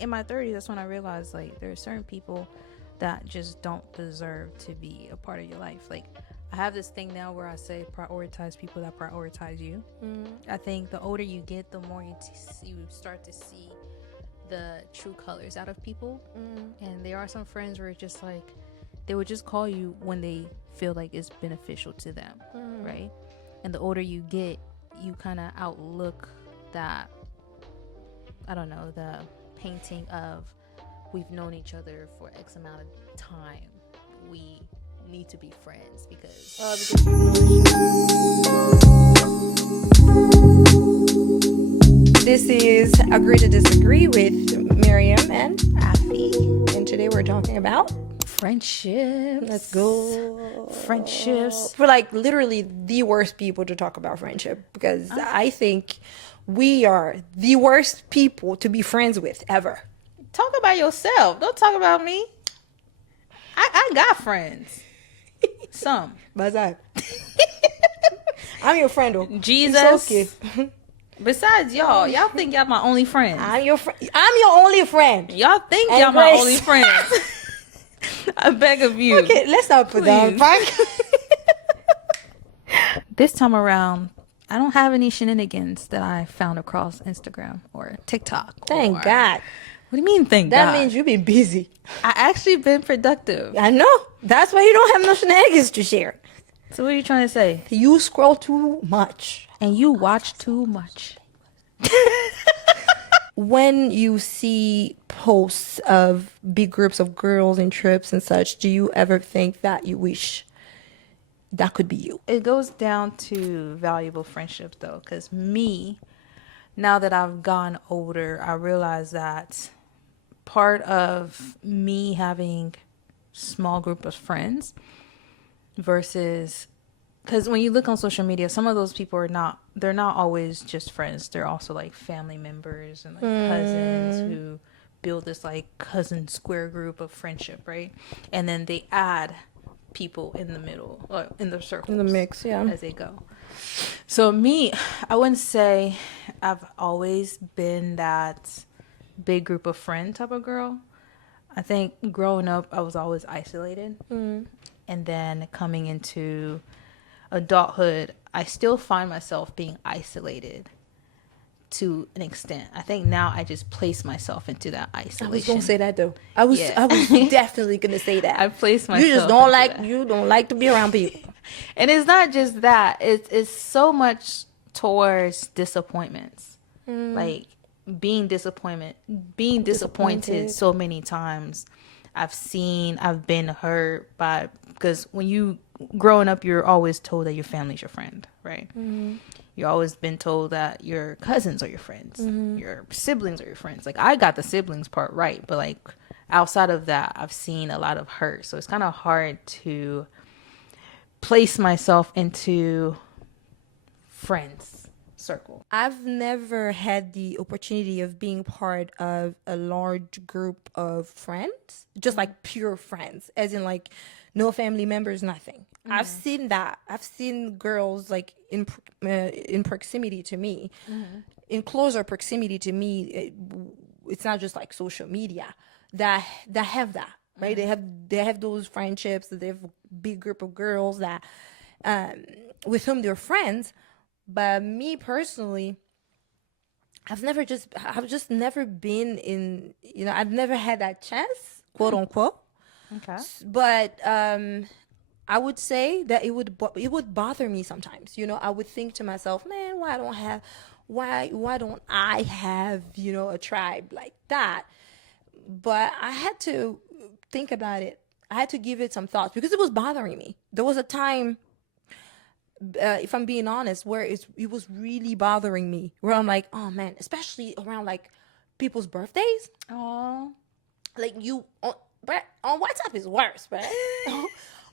in my 30s, that's when I realized like there are certain people that just don't deserve to be a part of your life. Like I have this thing now where I say prioritize people that prioritize you. I think the older you get, the more you start to see the true colors out of people. And there are some friends where it's just like they would just call you when they feel like it's beneficial to them, right? And the older you get, you kind of outlook that, I don't know, the painting of we've known each other for X amount of time. We need to be friends because this is Agree to Disagree with Miriam and Afi. And today we're talking about friendships. Let's go. Friendships. We're like literally the worst people to talk about friendship because I think we are the worst people to be friends with ever. Talk about yourself. Don't talk about me. I got friends. Some. Bazai. I'm your friend though. Jesus. It's okay. Besides y'all think y'all my only friends. I'm your only friend. Y'all think And y'all Grace. my only friends. I beg of you. Okay, let's not put that on podcast. This time around, I don't have any shenanigans that I found across Instagram or TikTok. Thank God. What do you mean, thank That God? means you've been busy. I actually been productive. I know. That's why you don't have no shenanigans to share. So what are you trying to say? You scroll too much. And you watch too much. When you see posts of big groups of girls and trips and such, do you ever think that you wish that could be you? It goes down to valuable friendships, though, because me, now that I've gone older, I realize that part of me having small group of friends versus, because when you look on social media, some of those people they're not always just friends. They're also like family members and like cousins who build this like cousin square group of friendship, right? And then they add people in the middle or in the circles, In the mix, yeah. as they go. So me, I wouldn't say I've always been that big group of friend type of girl. I think growing up, I was always isolated. And then coming into adulthood, I still find myself being isolated to an extent. I think now I just place myself into that isolation. I was gonna say that though. I was definitely gonna say that. I place myself. You just don't like to be around people. And it's not just that. It's so much towards disappointments. Like being disappointed so many times. I've been hurt by, because when you growing up, you're always told that your family's your friend, right? You're always been told that your cousins are your friends, your siblings are your friends. Like I got the siblings part right, but like outside of that, I've seen a lot of hurt. So it's kind of hard to place myself into friends circle. I've never had the opportunity of being part of a large group of friends, just like pure friends, as in like no family members, nothing. I've seen that. I've seen girls like in proximity to me, in closer proximity to me. It's not just like social media that have that, right? They have those friendships. They have a big group of girls that with whom they're friends. But me personally, I've just never been in, I've never had that chance, quote unquote. Okay. But I would say that it would bother me sometimes. I would think to myself, man, why don't I have, a tribe like that? But I had to think about it. I had to give it some thought because it was bothering me. There was a time, if I'm being honest, where it was really bothering me, where I'm like, oh man, especially around like people's birthdays. Oh, like on WhatsApp is worse, right?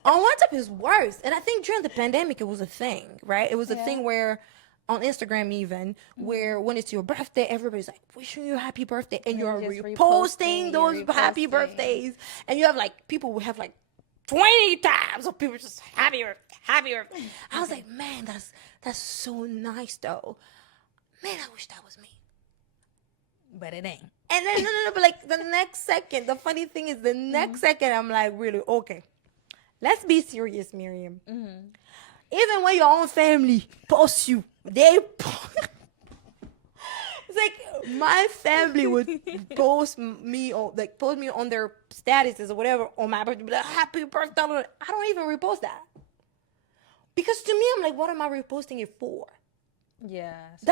On WhatsApp is worse. And I think during the pandemic, it was a thing, right? It was a thing where on Instagram even, where when it's your birthday, everybody's like, wishing you a happy birthday. And you're reposting those happy birthdays. And you have like, people will have like 20 times of people just happy birthday. I was like, man, that's so nice though. Man, I wish that was me. but it ain't. And then no, but like the next second, the funny thing is the next second, I'm like, really, okay, let's be serious, Miriam. Even when your own family posts you, it's like my family would post me on their statuses or whatever on my birthday, be like, happy birthday. I don't even repost that. Because to me, I'm like, what am I reposting it for? Yeah. So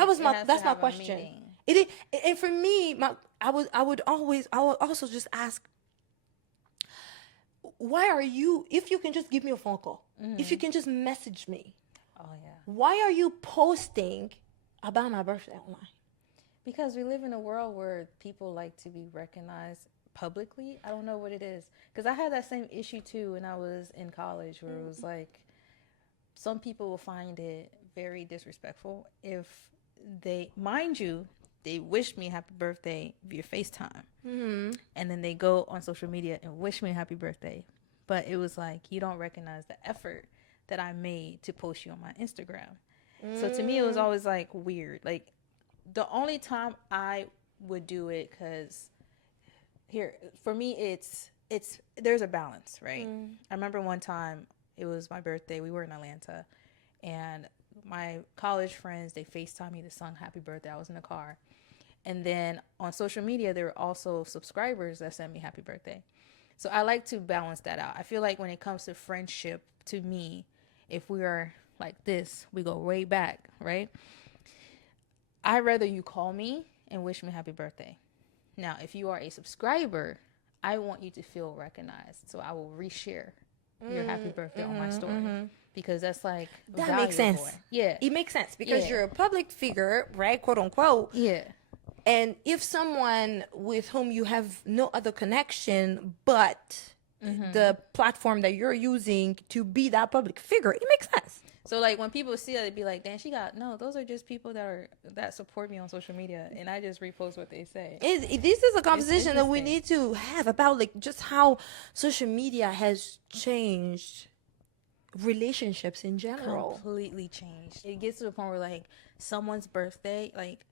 that's my question. And for me, I would also just ask, why are you, if you can just give me a phone call, if you can just message me. Oh yeah. Why are you posting about my birthday online? Because we live in a world where people like to be recognized publicly. I don't know what it is. Because I had that same issue too when I was in college, where it was like, some people will find it very disrespectful if they, mind you, they wish me happy birthday via FaceTime. And then they go on social media and wish me a happy birthday. But it was like, you don't recognize the effort that I made to post you on my Instagram. So to me, it was always like weird. Like, the only time I would do it, because here, for me, it's there's a balance, right? I remember one time, it was my birthday. We were in Atlanta, and my college friends, they FaceTimed me to sing happy birthday. I was in the car. And then on social media, there were also subscribers that sent me happy birthday. So I like to balance that out. I feel like when it comes to friendship, to me, if we are like this, we go way back, right? I'd rather you call me and wish me happy birthday. Now, if you are a subscriber, I want you to feel recognized. So I will reshare your happy birthday on my story. Because that's like that makes sense. Yeah, it makes sense because you're a public figure, right? Quote unquote. Yeah. And if someone with whom you have no other connection but the platform that you're using to be that public figure, it makes sense. So like when people see that, they'd be like, "Damn, no, those are just people that support me on social media," and I just repost what they say. This is a conversation that we need to have about like just how social media has changed relationships in general. Completely changed. It gets to the point where like someone's birthday, like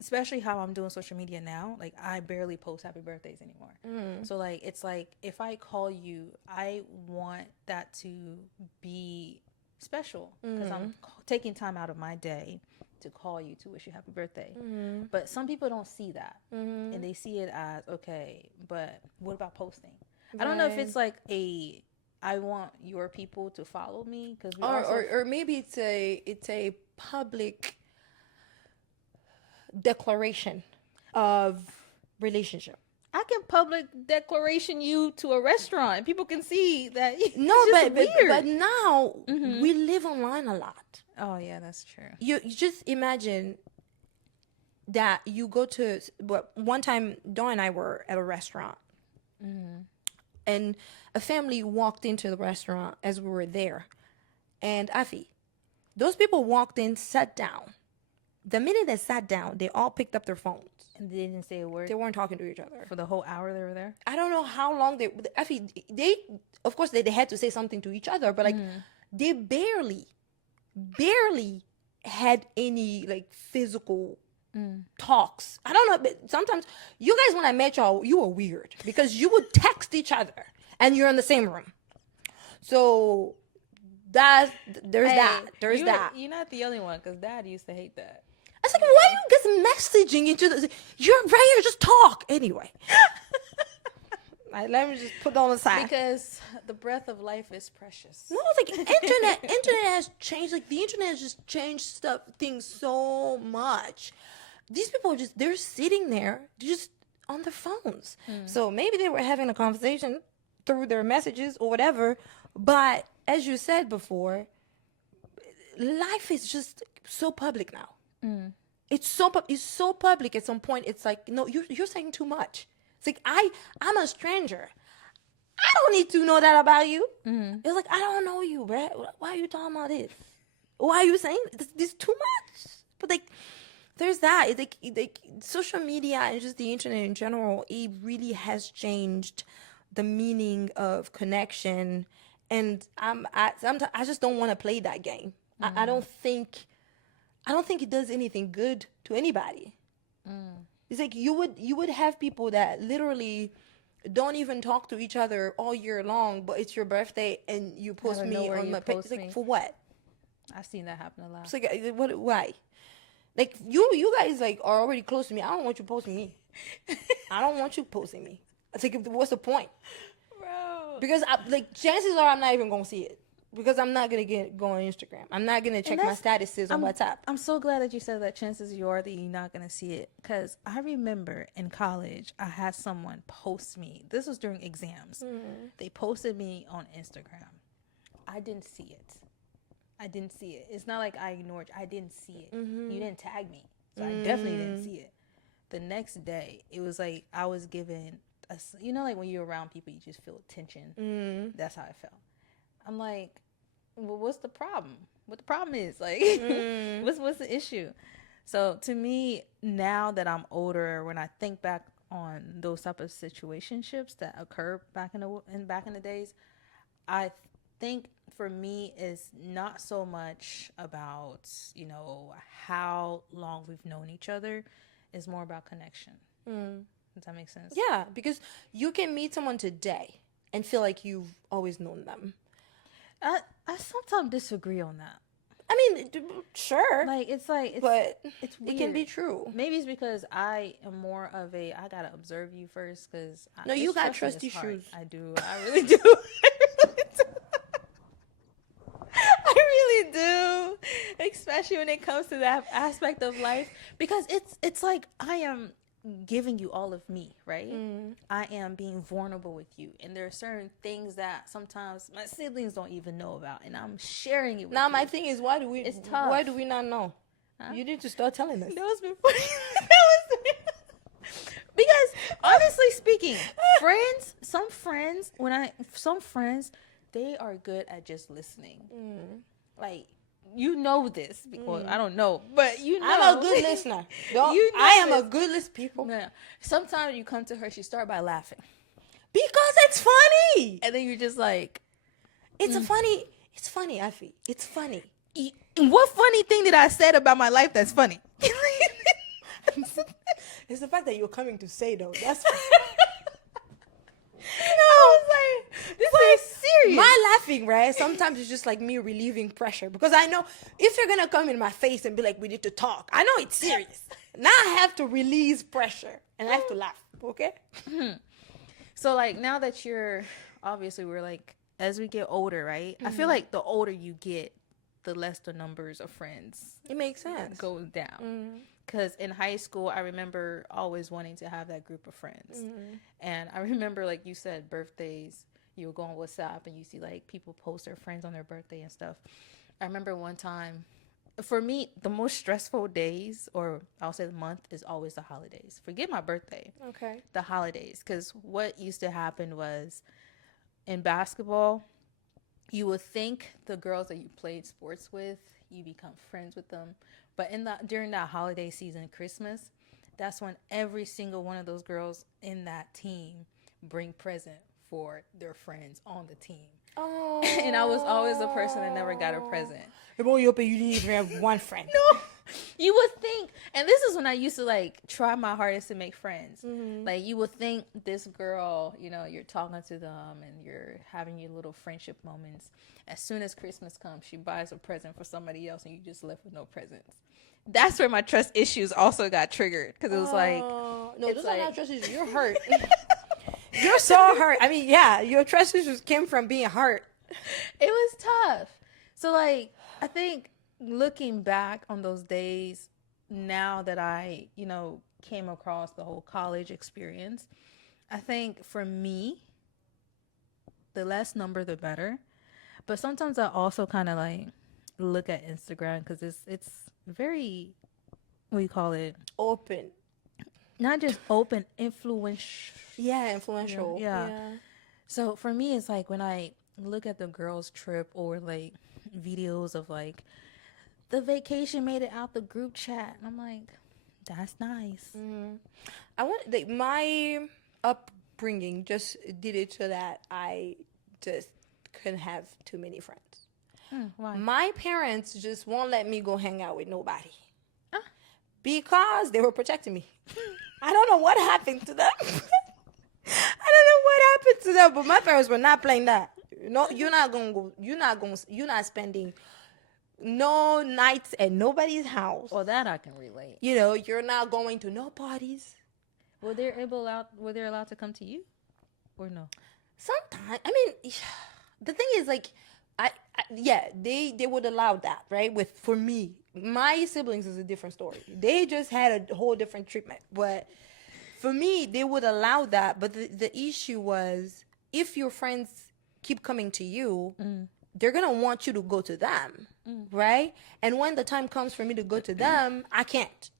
especially how I'm doing social media now, like I barely post happy birthdays anymore. So like it's like if I call you, I want that to be special because I'm taking time out of my day to call you to wish you happy birthday. But some people don't see that, and they see it as, okay, but what about posting? I don't know if it's like I want your people to follow me, because or maybe it's a public declaration of relationship. I can public declaration you to a restaurant and people can see that. But now we live online a lot. Oh yeah, that's true. You just imagine that you go to, one time Dawn and I were at a restaurant, and a family walked into the restaurant as we were there, and Afi, those people walked in, sat down. The minute they sat down, they all picked up their phones. And they didn't say a word? They weren't talking to each other. For the whole hour they were there? I don't know how long they of course, they had to say something to each other, but like, they barely had any like physical talks. I don't know, but sometimes, you guys, when I met y'all, you were weird because you would text each other and you're in the same room. So there's that. You're not the only one, because Dad used to hate that. I was like, why are you guys messaging each other? You're right here, just talk. Anyway. Let me just put on the side. Because the breath of life is precious. No, it's like internet has changed. Like the internet has just changed things so much. These people are they're sitting there, just on their phones. So maybe they were having a conversation through their messages or whatever. But as you said before, life is just so public now. It's so public. At some point, it's like, no, you're saying too much. It's like, I'm a stranger. I don't need to know that about you. It's like, I don't know you, bruh. Why are you talking about this? Why are you saying this too much? But like, there's that. It's like social media and just the internet in general, it really has changed the meaning of connection. And I just don't want to play that game. I don't think it does anything good to anybody. It's like you would have people that literally don't even talk to each other all year long, but it's your birthday and you post me on my page. Like, for what? I've seen that happen a lot. It's like, what? Why? Like, you guys like are already close to me. I don't want you posting me. I don't want you posting me. It's like, what's the point? Bro. Because chances are I'm not even gonna see it. Because I'm not gonna go on Instagram. I'm not gonna check my statuses on WhatsApp. I'm so glad that you said that. Chances are that you're not gonna see it. Because I remember in college, I had someone post me. This was during exams. They posted me on Instagram. I didn't see it. It's not like I ignored. I didn't see it. You didn't tag me, so I definitely didn't see it. The next day, it was like I was given like when you're around people, you just feel tension. That's how I felt. I'm like, well, what's the problem? What the problem is, like, what's the issue? So to me, now that I'm older, when I think back on those type of situationships that occurred back in the days, I think for me is not so much about how long we've known each other. It's more about connection. Does that make sense? Yeah, because you can meet someone today and feel like you've always known them. I sometimes disagree on that. I mean, sure. But it's weird. It can be true. Maybe it's because I am more of I gotta observe you first. Because you got trust issues. I do. I really do. I really do. Especially when it comes to that aspect of life, because it's like I am giving you all of me, right? I am being vulnerable with you, and there are certain things that sometimes my siblings don't even know about, and I'm sharing it with you. My thing is, it's tough. Why do we not know? You need to start telling us. That was before. Because honestly speaking, some friends, they are good at just listening. Like, this because I don't know, but I'm a good listener. I am a good listener, people. Yeah. Sometimes you come to her, she start by laughing because it's funny, and then you're just like, it's funny, Effie. It's funny. What funny thing did I said about my life that's funny? It's the fact that you're coming to say though. That's I was like, this is serious. My laughing, right? Sometimes it's just like me relieving pressure, because I know if you're gonna come in my face and be like, we need to talk, I know it's serious. Now I have to release pressure and I have to laugh. Okay. So like, now that we're like, as we get older, right? I feel like the older you get, the less the numbers of friends. It makes sense. Goes down. Because in high school, I remember always wanting to have that group of friends. And I remember, like you said, birthdays, you would go on WhatsApp and you see like people post their friends on their birthday and stuff. I remember one time, for me, the most stressful days, or I'll say the month, is always the holidays. Forget my birthday. Okay. The holidays. Because what used to happen was, in basketball, you would think the girls that you played sports with, you become friends with them. But during that holiday season, Christmas, that's when every single one of those girls in that team bring present for their friends on the team. Oh. And I was always the person that never got a present. You didn't even have one friend. No. You would think, and this is when I used to like try my hardest to make friends. Like, you would think this girl, you're talking to them and you're having your little friendship moments. As soon as Christmas comes, she buys a present for somebody else and you just left with no presents. That's where my trust issues also got triggered, because it was like, no, those are not trust issues. You're hurt. You're so hurt. I mean, yeah, your trust issues came from being hurt. It was tough. So like, I think looking back on those days, now that I, came across the whole college experience, I think for me, the less number, the better. But sometimes I also kind of like look at Instagram, because it's very, what do you call it? Open. Not just open, influential. Yeah, influential. Yeah. So for me, it's like when I look at the girls' trip, or like videos of like the vacation made it out the group chat, and I'm like, that's nice. My upbringing just did it so that I just couldn't have too many friends. Why? My parents just won't let me go hang out with nobody. because they were protecting me. I don't know what happened to them. I don't know what happened to them, but my parents were not playing that. No, you're not gonna go. You're not spending no nights at nobody's house. Well, that I can relate. You know, you're not going to no parties. Were they allowed to come to you, or no? Sometimes, I mean, the thing is, like, yeah, they would allow that, right? For me, my siblings is a different story. They just had a whole different treatment, but for me, they would allow that. But the issue was, if your friends keep coming to you, they're gonna want you to go to them, right? And when the time comes for me to go to them, I can't.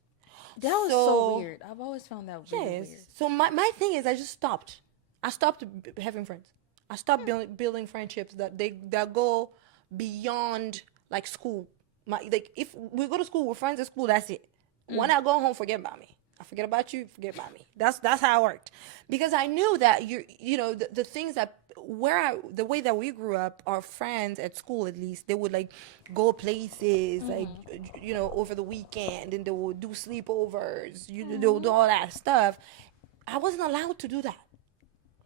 That was so weird. I've always found that really weird. So my thing is, I just stopped. I stopped having friends. I stopped building friendships that go beyond like school. Like if we go to school, we're friends at school. That's it. When I go home, forget about me. I forget about you. Forget about me. That's how it worked. Because I knew that the things that the way that we grew up, our friends at school at least, they would like go places like over the weekend, and they would do sleepovers. They would do all that stuff. I wasn't allowed to do that.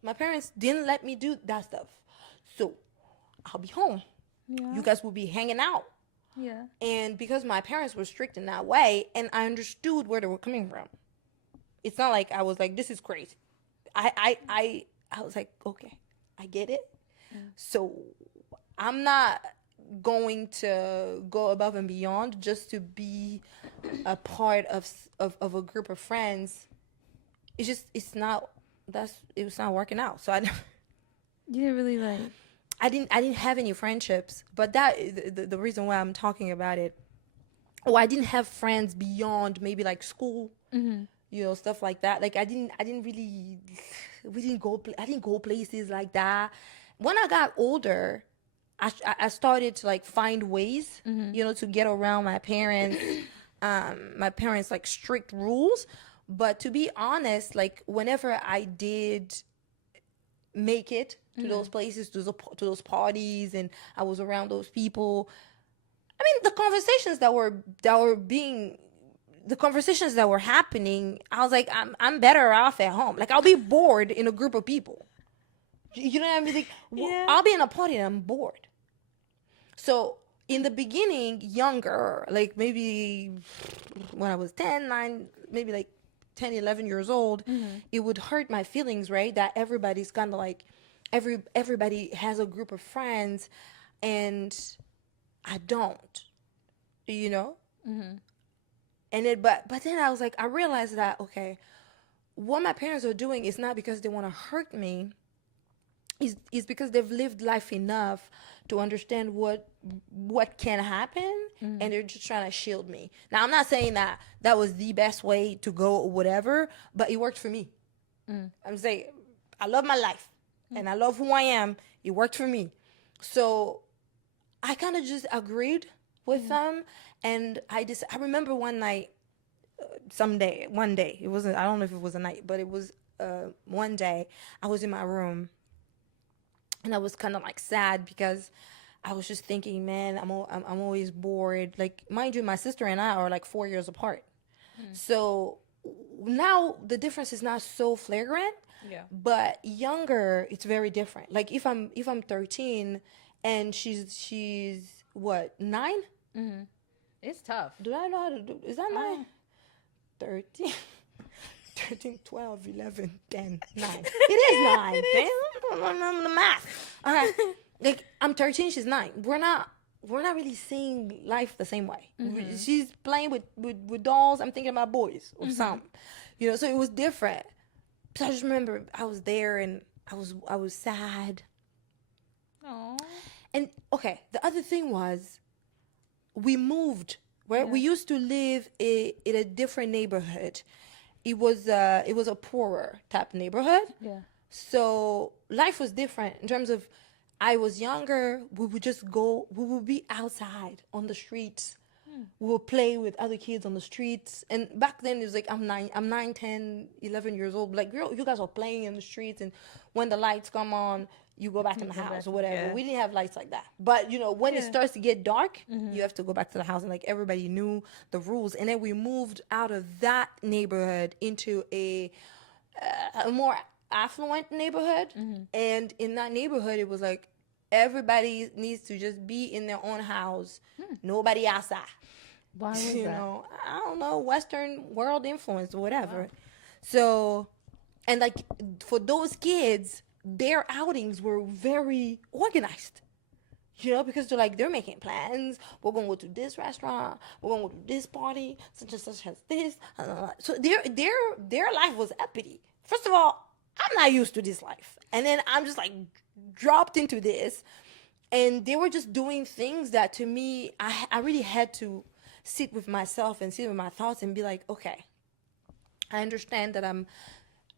My parents didn't let me do that stuff. So I'll be home. Yeah. You guys will be hanging out. Yeah. And because my parents were strict in that way, and I understood where they were coming from. It's not like I was like, this is crazy. I was like, okay, I get it. So I'm not going to go above and beyond just to be a part of a group of friends. It's not working out. So you didn't really like. I didn't have any friendships, but that the reason why I'm talking about it. Oh, I didn't have friends beyond maybe like school, stuff like that. Like I didn't go places like that. When I got older, I started to like find ways, to get around my parents, like strict rules. But to be honest, like whenever I did make it to those places, to those parties, and I was around those people, I mean, the conversations that were happening, I was like, I'm better off at home. Like I'll be bored in a group of people. You know what I mean? Like, I'll be in a party and I'm bored. So in the beginning, younger, like maybe when I was 10, 9, maybe like 10, 11 years old, it would hurt my feelings, right? That everybody's kind of like, everybody has a group of friends and I don't, And but then I was like, I realized that, okay, what my parents are doing is not because they want to hurt me. Is because they've lived life enough to understand what can happen, and they're just trying to shield me. Now, I'm not saying that was the best way to go or whatever, but it worked for me. I'm saying I love my life, and I love who I am. It worked for me. So I kind of just agreed with them, and I remember one night, one day, it wasn't, I don't know if it was a night, but it was one day, I was in my room, and I was kind of like sad because I was just thinking, man, I'm always bored. Like, mind you, my sister and I are like 4 years apart. So now the difference is not so flagrant. Yeah. But younger, it's very different. Like if I'm 13 and she's what, 9? It's tough. Do I know how to do? Is that 9? 13. 13, 12, 11, 10, 9. It is 9. Damn, the math. Like I'm 13, she's 9. We're not really seeing life the same way. She's playing with dolls. I'm thinking about boys or something. So it was different. So I just remember I was there and I was sad. Aww. And okay, the other thing was we moved, right? Yeah. We used to live in a different neighborhood. It was a poorer type neighborhood. Yeah. So life was different in terms of, I was younger. We would be outside on the streets We'll play with other kids on the streets. And back then it was like I'm 9, 10, 11 years old. Like, girl, you guys are playing in the streets, and when the lights come on, you go back in the house or whatever. Yeah. We didn't have lights like that. But when it starts to get dark, you have to go back to the house, and like everybody knew the rules. And then we moved out of that neighborhood into a more affluent neighborhood. And in that neighborhood, it was like everybody needs to just be in their own house, nobody outside. Why was You that? know, I don't know, Western world influence or whatever. Wow. So, and like for those kids, their outings were very organized. Because they're making plans. We're gonna go to this restaurant. We're gonna go to this party, such and such as this. So their life was uppity. First of all, I'm not used to this life, and then I'm just like dropped into this, and they were just doing things that to me, I really had to sit with myself and sit with my thoughts and be like, okay, I understand that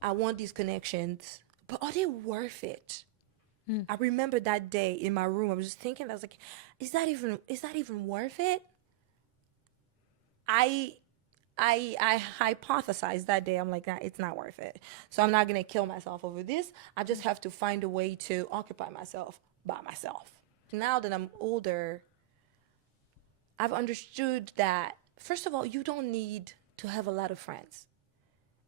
I want these connections, but are they worth it? I remember that day in my room, I was just thinking, I was like, is that even worth it? I hypothesized that day. I'm like, nah, it's not worth it. So I'm not gonna kill myself over this. I just have to find a way to occupy myself by myself. Now that I'm older, I've understood that, first of all, you don't need to have a lot of friends.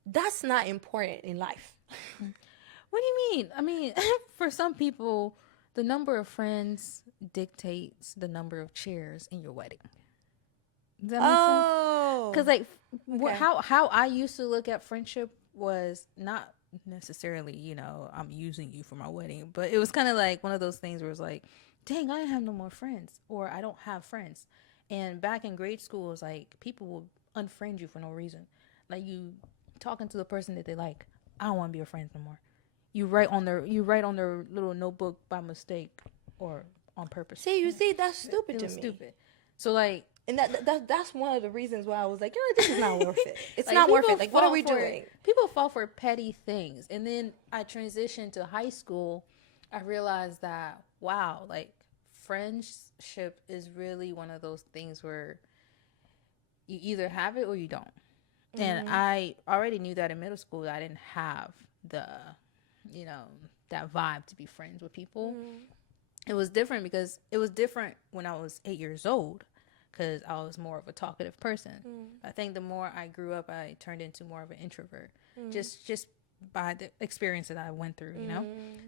That's not important in life. What do you mean? I mean, for some people, the number of friends dictates the number of chairs in your wedding. Does that make sense? Because okay. How I used to look at friendship was not necessarily, I'm using you for my wedding, but it was kind of like one of those things where it's like, dang, I have no more friends, or I don't have friends. And back in grade school, it was like people will unfriend you for no reason. Like, you talking to the person that they like, I don't want to be your friend no more. You write on their little notebook by mistake or on purpose. See, that's stupid to me. Stupid. So like, and that's one of the reasons why I was like, this is not worth it. It's like, not worth it. Like, what are we doing? People fall for petty things. And then I transitioned to high school. I realized that, wow, like, friendship is really one of those things where you either have it or you don't. Mm-hmm. And I already knew that in middle school, I didn't have the, that vibe to be friends with people. It was different because it was different when I was 8 years old, because I was more of a talkative person. I think the more I grew up, I turned into more of an introvert, just by the experience that I went through,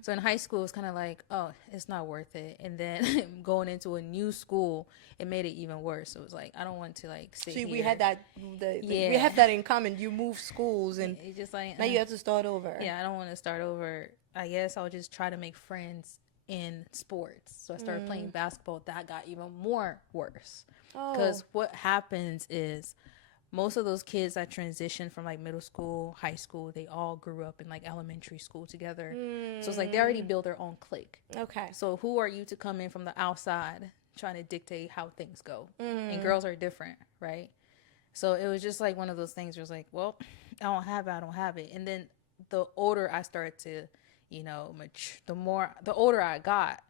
So in high school, it was kind of like, oh, it's not worth it. And then going into a new school, it made it even worse. So it was like, I don't want to like sit here. We had that, we have that in common. You moved schools, and it's just like, now you have to start over. Yeah, I don't want to start over. I guess I'll just try to make friends in sports. So I started playing basketball. That got even more worse. Because what happens is, most of those kids that transitioned from like middle school, high school, they all grew up in like elementary school together. So it's like they already built their own clique. Okay. So who are you to come in from the outside trying to dictate how things go? And girls are different, right? So it was just like one of those things where it's like, well, I don't have it. And then the older I started to, the older I got,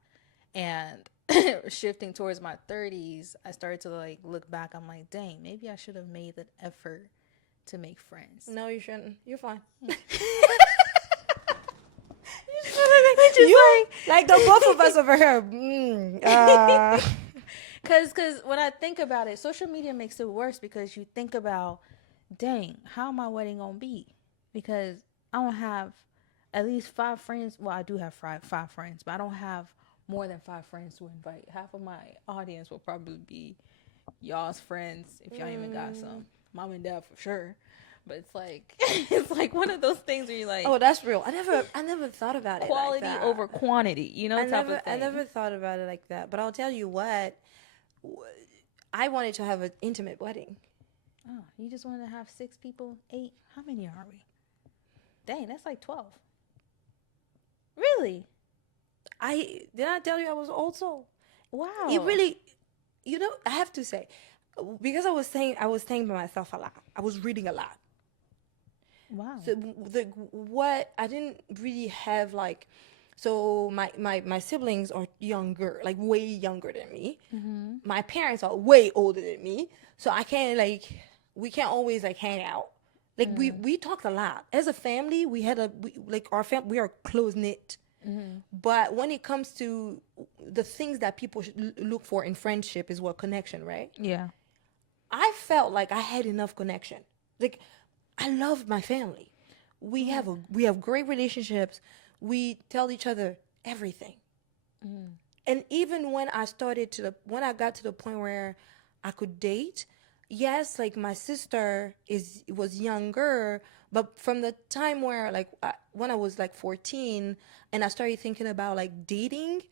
and shifting towards my 30s, I started to like look back. I'm like, dang, maybe I should have made the effort to make friends. No, you shouldn't. You're fine. Like the both of us over here. Because when I think about it, social media makes it worse, because you think about, dang, how my wedding gonna be? Because I don't have at least 5 friends. Well, I do have five friends, but I don't have more than 5 friends to invite. Half of my audience will probably be y'all's friends, if y'all even got some. Mom and dad for sure. But it's like one of those things where you're like, oh, that's real. I never thought about it. Quality like over quantity, I never thought about it like that. But I'll tell you what, I wanted to have an intimate wedding. Oh, you just wanted to have 6 people, 8? How many are we? Dang, that's like 12. Really? Did I tell you I was old soul? Wow. It really, I have to say, because I was staying by myself a lot. I was reading a lot. Wow. So what I didn't really have like So my siblings are younger, like way younger than me. My parents are way older than me. So I can't like we can't always like hang out. Like we talked a lot as a family. Like our family. We are close knit. But when it comes to the things that people should look for in friendship is what connection, right? Yeah. I felt like I had enough connection. Like I love my family. We have great relationships. We tell each other everything. And even when I got to the point where I could date, yes, like my sister was younger, but from the time where like when I was like 14 and I started thinking about like dating,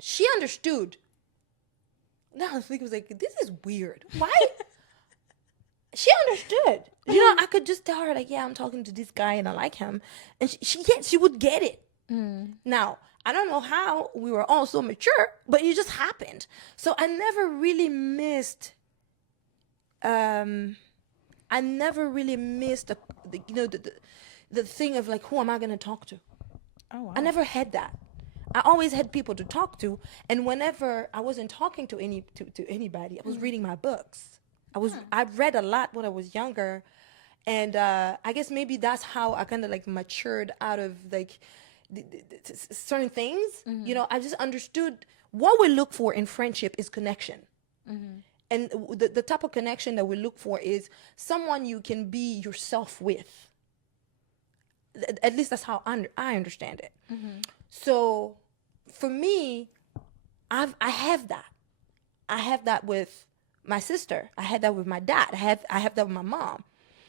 she understood. Now I think it was like, this is weird. Why? She understood. You know, I could just tell her like, yeah, I'm talking to this guy and I like him, and she would get it. Now I don't know how we were all so mature, but it just happened. So I never really missed. I never really missed the thing of like, who am I gonna talk to? Oh wow. I never had that. I always had people to talk to, and whenever I wasn't talking to anybody, I was reading my books. I read a lot when I was younger, and I guess maybe that's how I kind of like matured out of like certain things. You know, I just understood what we look for in friendship is connection. And the type of connection that we look for is someone you can be yourself with. At least that's how I understand it. So for me, I have that. I have that with my sister. I had that with my dad. I have that with my mom.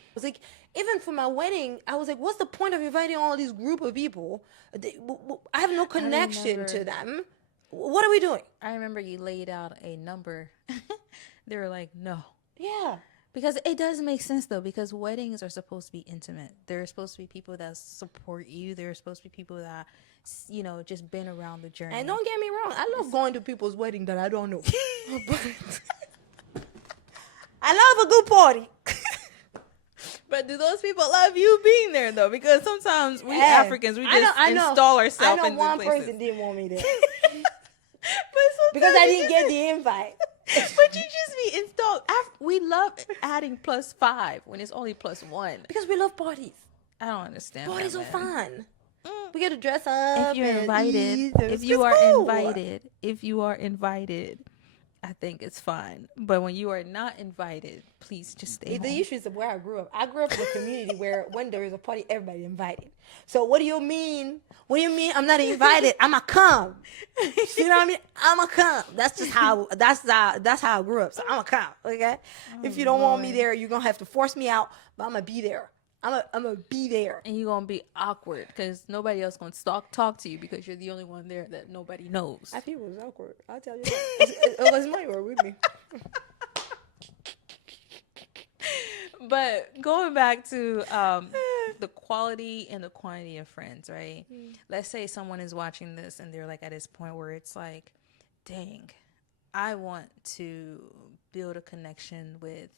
It was like, even for my wedding, I was like, what's the point of inviting all these group of people? I have no connection to them. What are we doing? I remember you laid out a number. They were like, no. Yeah. Because it does make sense, though, because weddings are supposed to be intimate. There are supposed to be people that support you. There are supposed to be people that, you know, just been around the journey. And don't get me wrong, I love going to people's wedding that I don't know. I love a good party. But do those people love you being there, though? Because sometimes we Africans, we just install ourselves in one places. person didn't want me there. But because I didn't get the invite. But you just be installed. We love adding +5 when it's only +1. Because we love parties. I don't understand. Parties are fun. We get to dress up. If you're invited, if you are invited, I think it's fine. But when you are not invited, please just stay home. The issue is where I grew up. I grew up in a community where when there is a party, everybody invited. So what do you mean? What do you mean I'm not invited? I'ma come. You know what I mean? I'ma come. That's just how how I grew up. So I'ma come. Okay? If you don't want me there, you're gonna have to force me out, but I'm gonna be there. I'm gonna be there. And you're gonna be awkward because nobody else gonna talk to you because you're the only one there that nobody knows. I feel it was awkward. I'll tell you that. It was my word with me. But going back to the quality and the quantity of friends, right? Let's say someone is watching this and they're like at this point where it's like, dang, I want to build a connection with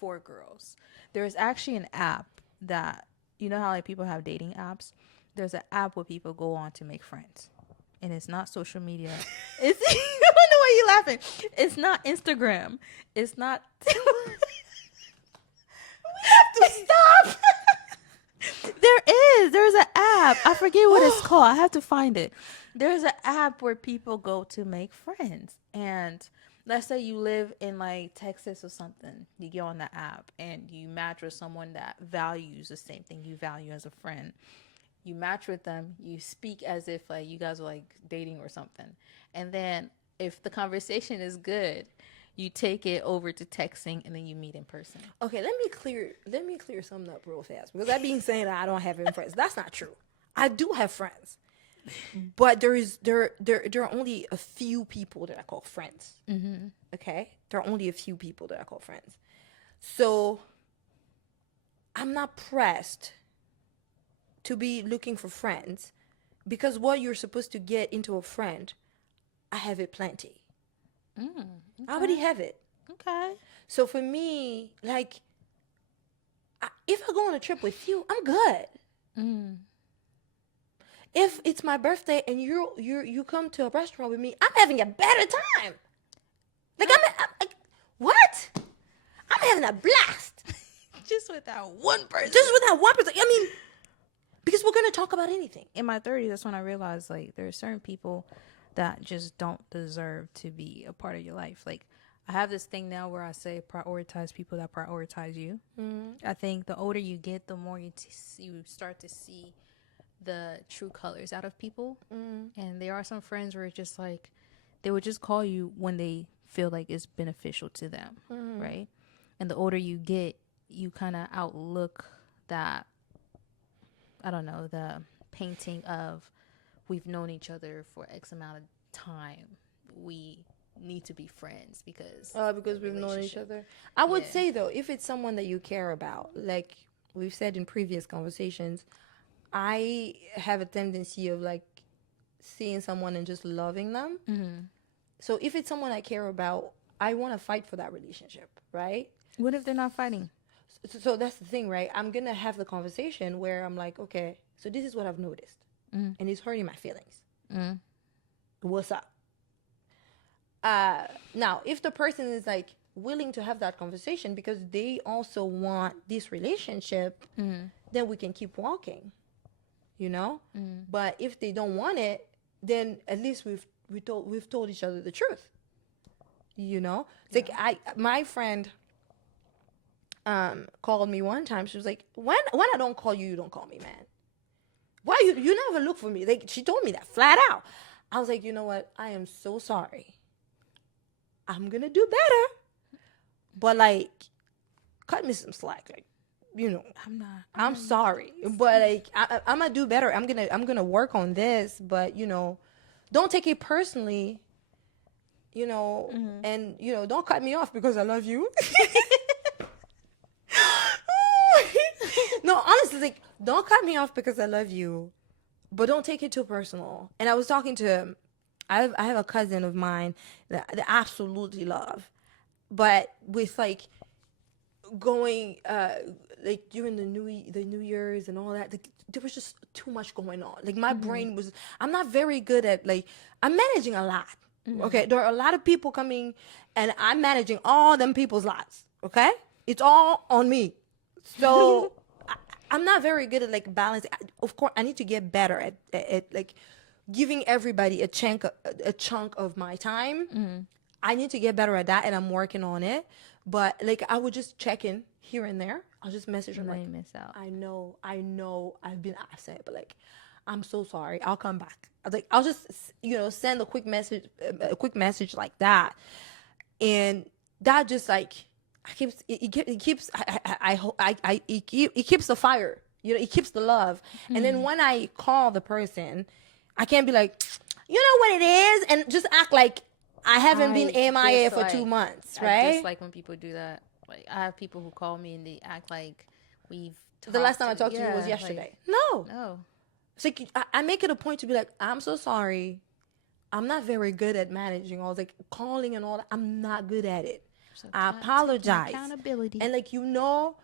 4 girls. There's actually an app that, you know how like people have dating apps? There's an app where people go on to make friends. And it's not social media. It's I don't know why you're laughing. It's not Instagram. It's not We have to stop. There's an app. I forget what it's called. I have to find it. There's an app where people go to make friends. And let's say you live in like Texas or something. You go on the app and you match with someone that values the same thing you value as a friend. You match with them. You speak as if like you guys are like dating or something. And then if the conversation is good, you take it over to texting and then you meet in person. Okay, let me clear something up real fast because I've been saying that I don't have any friends. That's not true. I do have friends, but there are only a few people that I call friends. Mm-hmm. Okay, there are only a few people that I call friends. So I'm not pressed to be looking for friends because what you're supposed to get into a friend, I have it plenty. Okay. I already have it. Okay. So for me, like, if I go on a trip with you, I'm good. if it's my birthday and you come to a restaurant with me, I'm having a better time. Like I'm like, what? I'm having a blast. Just with that one person. Just with that one person. I mean, because we're gonna talk about anything. In my 30s, that's when I realized like there are certain people that just don't deserve to be a part of your life. Like I have this thing now where I say prioritize people that prioritize you. I think the older you get, the more you start to see the true colors out of people. And there are some friends where it's just like they would just call you when they feel like it's beneficial to them, right? And the older you get, you kind of outlook that, I don't know, the painting of we've known each other for X amount of time. We need to be friends because we've known each other. I would say though, if it's someone that you care about, like we've said in previous conversations, I have a tendency of like seeing someone and just loving them. So if it's someone I care about, I want to fight for that relationship, right? What if they're not fighting? So that's the thing, right? I'm going to have the conversation where I'm like, okay, so this is what I've noticed. And it's hurting my feelings. What's up? Now, if the person is like willing to have that conversation because they also want this relationship, then we can keep walking, you know? But if they don't want it, then at least we've told each other the truth, you know? It's like my friend called me one time. She was like, when I don't call you, you don't call me, man. Why you never look for me? Like, she told me that flat out. I was like, you know what? I am so sorry. I'm gonna do better, but like, cut me some slack. Like, you know, I'm sorry, but like, I'm gonna do better. I'm gonna work on this, but you know, don't take it personally. You know, and you know, don't cut me off because I love you. No, honestly, like, don't cut me off because I love you, but don't take it too personal. And I was talking to, I have a cousin of mine that I absolutely love, but with like going like during the New Year's and all that, like, there was just too much going on. Like my brain was, I'm not very good at like, I'm managing a lot. Okay, there are a lot of people coming, and I'm managing all them people's lives. Okay, it's all on me. So I'm not very good at like balancing. Of course, I need to get better at like giving everybody a chunk of my time. I need to get better at that, and I'm working on it. But like, I would just check in here and there. I'll just message them like, miss out. I know, I've been upset, but like, I'm so sorry. I'll come back. I was like, I'll just, you know, send a quick message like that, and that just like, it keeps the fire, you know, it keeps the love. And then when I call the person, I can't be like, you know what it is, and just act like I haven't been MIA for 2 months, right? I just like when people do that. Like, I have people who call me and they act like we've talked. The last time I talked to you was yesterday. Like, no. It's like, I make it a point to be like, I'm so sorry. I'm not very good at managing all like calling and all that. I'm not good at it. So I apologize. Accountability. And like, you know,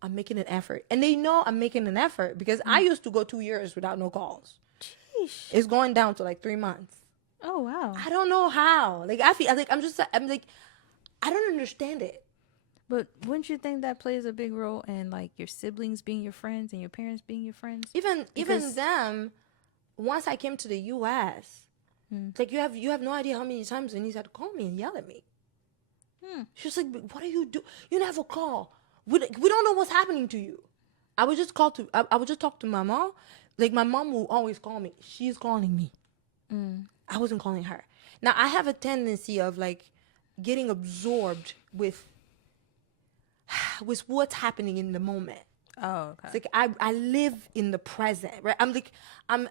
I'm making an effort. And they know I'm making an effort because I used to go 2 years without no calls. Sheesh. It's going down to like 3 months. Oh, wow. I don't know how. Like, I feel like I'm like, I don't understand it. But wouldn't you think that plays a big role in like your siblings being your friends and your parents being your friends? Even them, once I came to the US, like, you have no idea how many times Denise had to call me and yell at me. She was like, what are you doing? You never call. We don't know what's happening to you. I would just talk to my mom. Like, my mom will always call me. She's calling me. I wasn't calling her. Now, I have a tendency of like getting absorbed with what's happening in the moment. Oh, okay. It's like I live in the present, right? I'm like, I'm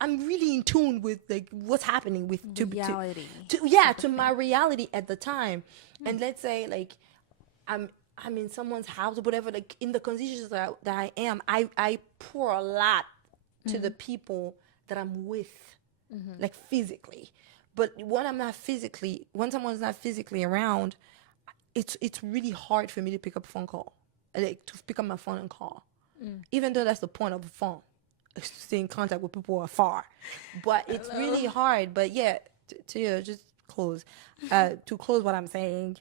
really in tune with like what's happening with reality. To my reality at the time. And let's say like I'm in someone's house or whatever, like in the conditions that I am, I pour a lot to the people that I'm with, like physically. But when someone's not physically around, it's really hard for me to pick up a phone call, like to pick up my phone and call, even though that's the point of a phone. stay in contact with people afar, but it's really hard. But yeah, to just close, to close what I'm saying,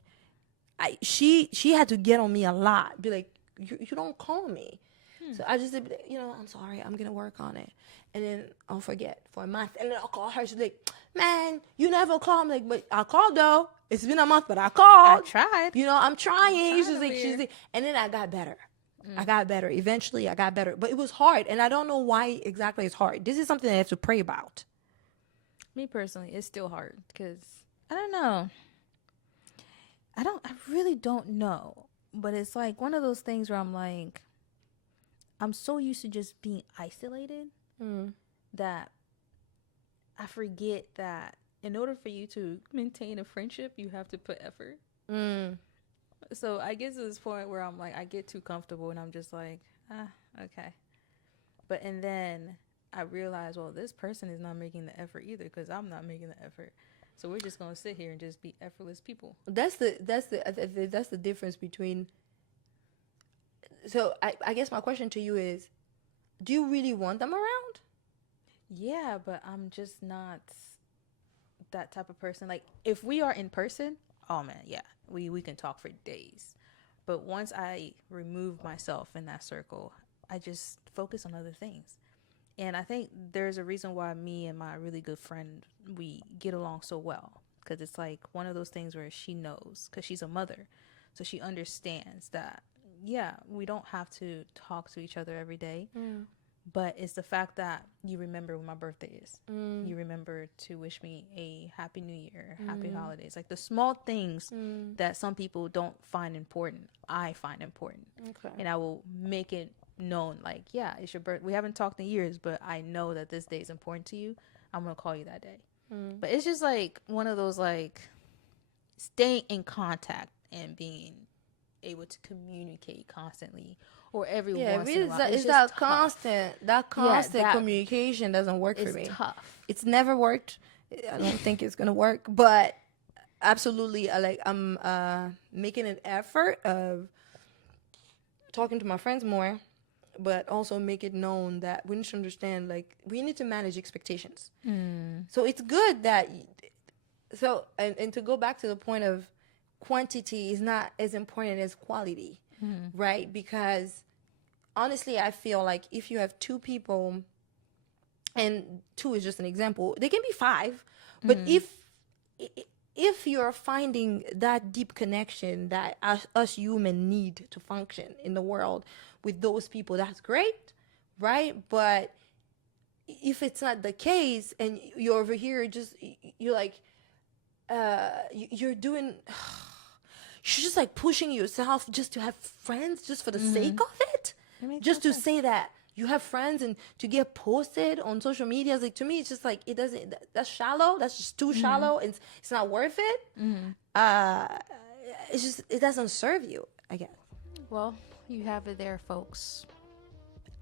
she had to get on me a lot, be like, you don't call me. So I just said, I'm sorry, I'm gonna work on it, and then I'll forget for a month, and then I'll call her. She's like, man, you never call. I'm like, but I called though. It's been a month, but I called. I tried. I'm trying. She's like, and then I got better. I got better. Eventually, I got better, but it was hard, and I don't know why exactly it's hard. This is something I have to pray about. Me personally, it's still hard because I don't know. I really don't know, but it's like one of those things where I'm like, I'm so used to just being isolated that I forget that in order for you to maintain a friendship, you have to put effort. So I get to this point where I'm like, I get too comfortable and I'm just like, okay. And then I realize, well, this person is not making the effort either because I'm not making the effort. So we're just gonna sit here and just be effortless people. That's the difference between. So I guess my question to you is, do you really want them around? Yeah, but I'm just not that type of person. Like if we are in person, oh man, yeah, we can talk for days. But once I remove myself in that circle, I just focus on other things. And I think there's a reason why me and my really good friend, we get along so well. Because it's like one of those things where she knows, because she's a mother. So she understands that, yeah, we don't have to talk to each other every day. But it's the fact that you remember when my birthday is. You remember to wish me a happy new year, happy holidays. Like the small things that some people don't find important, I find important. Okay. And I will make it known, like, yeah, it's your birthday. We haven't talked in years, but I know that this day is important to you. I'm going to call you that day. But it's just like one of those, like, staying in contact and being able to communicate constantly or every once in a while. It's that constant communication doesn't work for me. It's tough. It's never worked. I don't think it's gonna work, but absolutely, I'm making an effort of talking to my friends more, but also make it known that we need to understand, like, we need to manage expectations. So it's good that and to go back to the point of quantity is not as important as quality, right? Because honestly, I feel like if you have two people, and two is just an example, they can be five, but if you're finding that deep connection that us human need to function in the world with those people, that's great, right? But if it's not the case and you're over here you're like you're doing you're just like pushing yourself just to have friends just for the sake of it, just to say that you have friends and to get posted on social media. It's like, to me, it's just like, it doesn't, that's shallow. That's just too shallow. It's not worth it. It's just, it doesn't serve you, I guess. Well, you have it there, folks.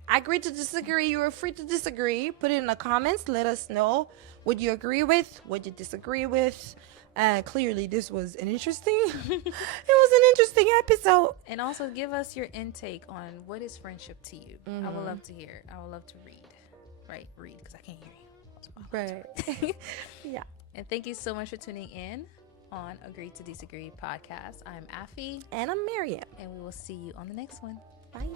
I agree to disagree. You are free to disagree. Put it in the comments. Let us know what you agree with, what you disagree with. Clearly, this was an interesting, episode. And also give us your intake on what is friendship to you. I would love to hear. I would love to read. Right, read, because I can't hear you. So Right. Yeah. And thank you so much for tuning in on Agree to Disagree podcast. I'm Afi. And I'm Miriam. And we will see you on the next one. Bye.